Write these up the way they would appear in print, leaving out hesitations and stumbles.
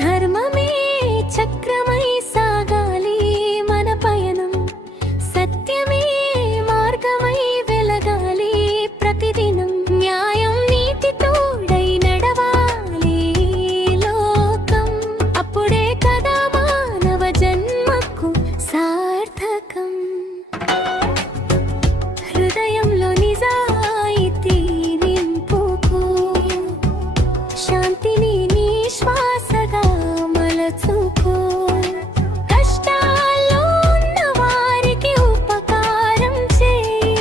ధర్మమే చక్రమై సాగాలి మన పయనం, సత్యమే మార్గమై వెలగాలి ప్రతిదినం, న్యాయం నీతి తోడై నడవాలి లోకం, అప్పుడే కదా మానవ జన్మకు సార్థకం. హృదయంలో నిజాయితీ నింపుకో, శాంతిని నీ శ్వాసగా మలచుకో, కష్టాల్లో ఉన్న వారికి ఉపకారం చేయి,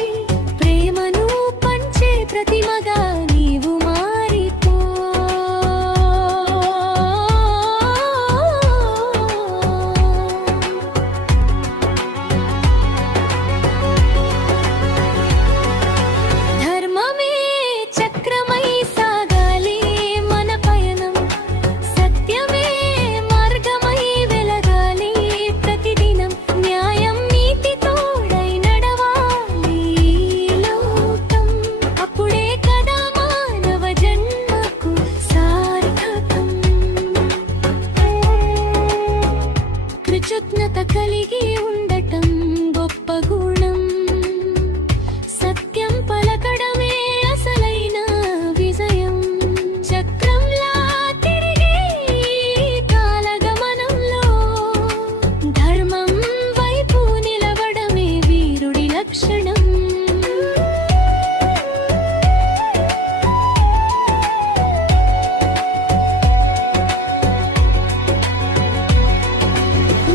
ప్రేమను పంచే ప్రతిమగా నీవు మారిపో. ధర్మమే చక్రమై సాగాలి మన పయనం, సత్యమే మార్గమై వెలగాలి ప్రతిదినం, న్యాయం నీతి తోడై నడవాలి లోకం, అప్పుడే కదా మానవ జన్మకు సార్థకం. కృతజ్ఞత కలిగి ఉండటం గొప్ప గుణం, సత్యం పలకడమే అసలైన విజయం, చక్రంలా తిరిగే కాలగమనంలో ధర్మం వైపు నిలవడమే వీరుడి లక్షణం.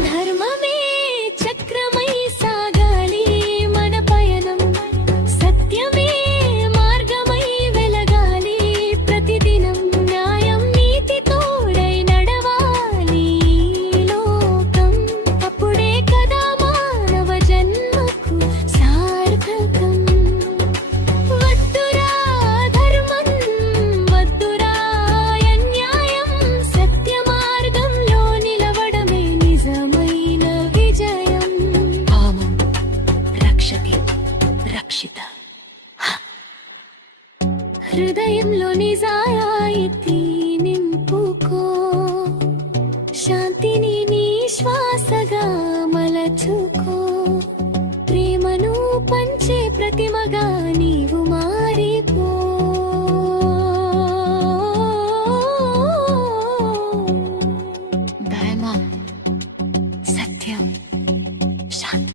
ధర్మమే చక్రమై సాగాలి మన పయనం, సత్యమే మార్గమై వెలగాలి ప్రతిదినం, న్యాయం నీతి తోడై నడవాలి లోకం, అప్పుడే కదా మానవ జన్మకు సార్థకం. వద్దురా ధర్మం, వద్దురా అన్యాయం, సత్య మార్గంలో నిలవడమే నిజమైన విజయం. కామం రక్షతి రక్షిత. హృదయంలో నిజాయితీ